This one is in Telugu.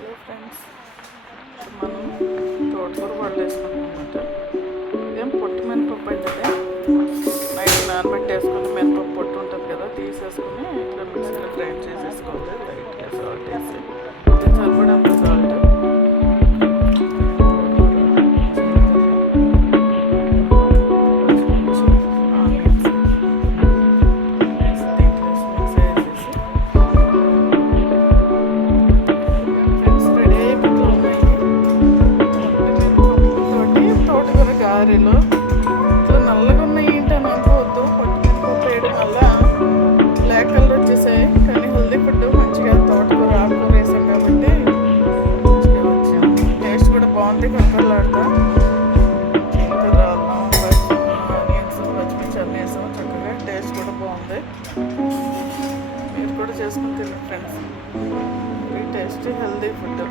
హలో ఫ్రెండ్స్, మనం తోటకూర వడలు వేసుకున్నాం అనమాట. ఇదేం పొట్టు మినపప్పు అవుతుంది. నైట్ నానబెట్టేసుకొని మినపప్పు పొట్టు ఉంటుంది కదా, తీసేసుకుని ఇట్లా మిక్సీలో గ్రైండ్ చేసేసుకోవాలి. లైట్గా సాల్ట్ వేసి సరిపడంత సాల్ట్, గారెలు ఇట్లా నల్లగా ఉన్నాయి ఏంటి అని అనుకోవద్దు. పట్టుమిరపప్పు వేయడం వల్ల బ్లాక్ కలర్ వచ్చేసాయి, కానీ హెల్దీ ఫుడ్ మంచిగా తోటకూర ఆకుకూర వేసాం కాబట్టి మంచిగా వచ్చాం. టేస్ట్ కూడా బాగుంది, కలకలాడుతా. జీలకర్ర, అల్లం, ఆనియన్స్, పచ్చిమిర్చి అన్నీ వేసాం. చక్కగా టేస్ట్ కూడా బాగుంది. మీరు కూడా చేసుకుని తినండి friends. Very tasty healthy food.